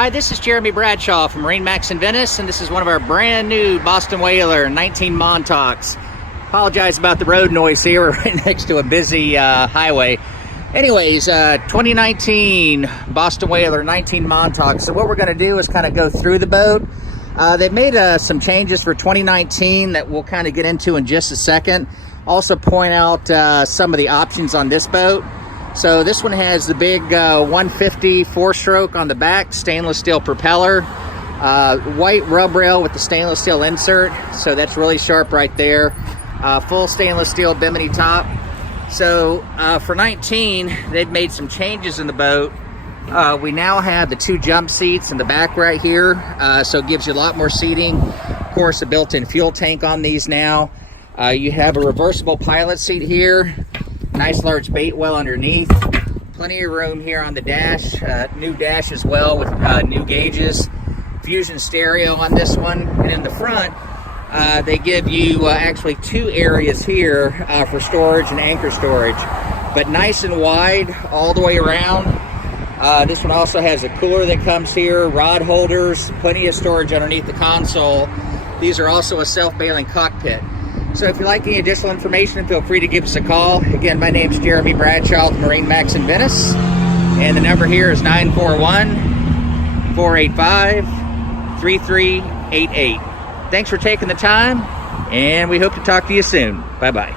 Hi, this is Jeremy Bradshaw from MarineMax Venice, and this is one of our brand new Boston Whaler 19 Montauks. Apologize about the road noise here. We're right next to a busy highway. Anyways, 2019 Boston Whaler 19 Montauks. So what we're going to do is kind of go through the boat. They've made some changes for 2019 that we'll kind of get into in just a second. Also point out some of the options on this boat. So this one has the big 150 four-stroke on the back, stainless steel propeller, white rub rail with the stainless steel insert, so that's really sharp right there. Full stainless steel bimini top. So for 19, they've made some changes in the boat. We now have the 2 jump seats in the back right here, so it gives you a lot more seating. Of course, a built-in fuel tank on these now. You have a reversible pilot seat here. Nice large bait well underneath. Plenty of room here on the dash. New dash as well with new gauges. Fusion stereo on this one. And in the front, they give you actually 2 areas here for storage and anchor storage. But nice and wide all the way around. This one also has a cooler that comes here, rod holders, plenty of storage underneath the console. These are also a self-bailing cockpit. So if you'd like any additional information, feel free to give us a call. Again, my name's Jeremy Bradshaw with MarineMax Venice, and the number here is 941-485-3388. Thanks for taking the time, and we hope to talk to you soon. Bye-bye.